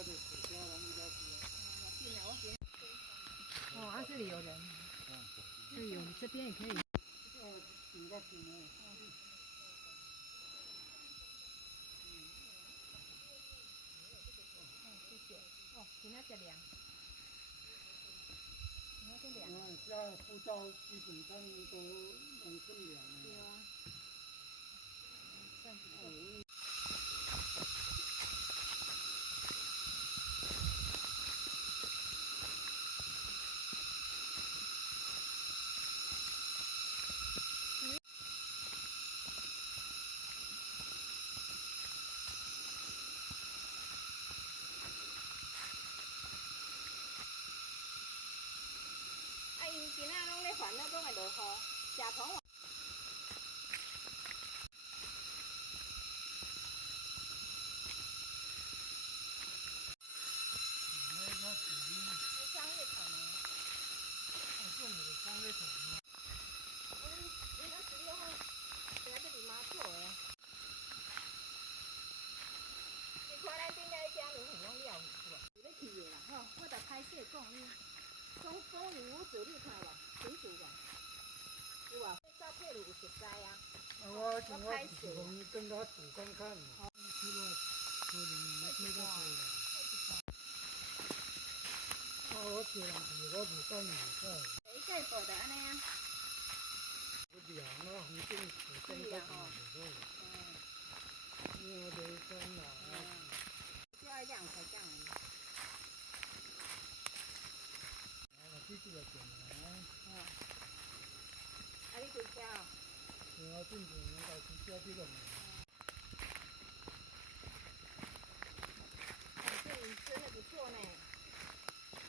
哦，啊，这里有人，这里有，这边也可以。谢谢。哦，今天这凉。今天这凉。现在护照基本上都能更凉了。对啊。算不错。因今仔拢咧烦恼讲会落雨，食糖。商业场啊。是你的商业场吗？那16号在这里妈做的。你看咱顶下家人很拢了是吧？有咧去的啦，吼，我着歹势讲你。风雨无阻，你看无？清楚无？有啊，照片有熟悉啊。我拍摄，跟他赌看看嘛。去了，可能没去到多了。我这样子，我不敢在。一个报的安尼啊。我凉啊，红灯红灯在干嘛？我得干哪？就要这样才这样。继续来讲啊。啊，你几条？我正常应该是交这个。这里真的不错呢，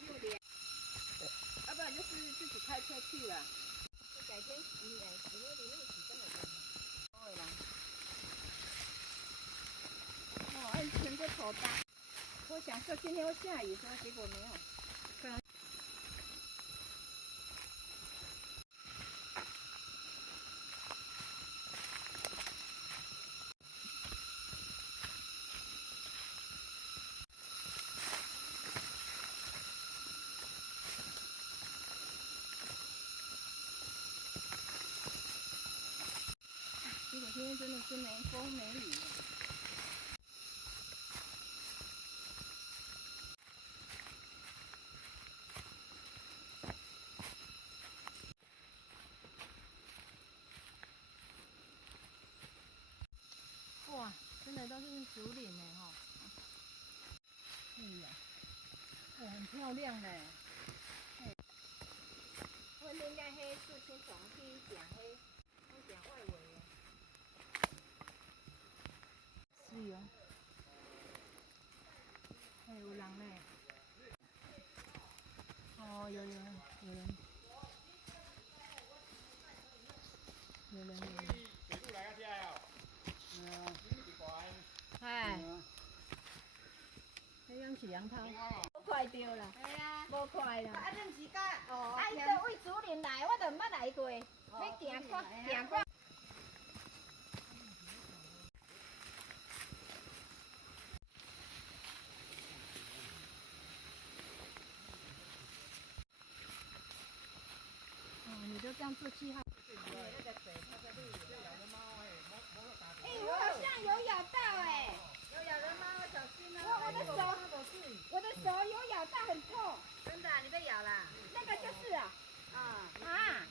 又凉。要不然就是自己开车去了。改天里面洗真的真的。啦。哇，全部头大。我想说今天会下雨，结果没有。结果今天真的是没风没雨。哇，真的都是竹林呢哈。哎呀，很漂亮嘞。我应该迄树青丛去行迄，去行外围的。是哦。还有人嘞。哦，有人。水路来啊，这哦。哎。迄样是杨涛。无快着啦。系啊。无快啦。啊，你毋是甲哦。啊，伊到位竹林来，我就毋捌来过，要行过。你就这样做记号。哎，我好像有咬到哎。有咬人吗？小心啊！我的手有咬到，很痛。真的、啊，你被咬啦？那个就是啊。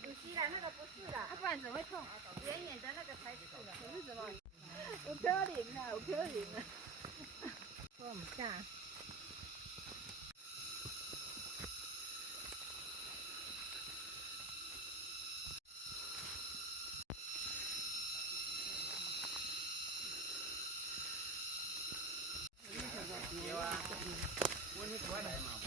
不是啦，那个不是啦。不然怎么会痛？远远的那个才是了。可是什么？有可能啊，有可能啊。我唔敢。有啊，我你过来嘛。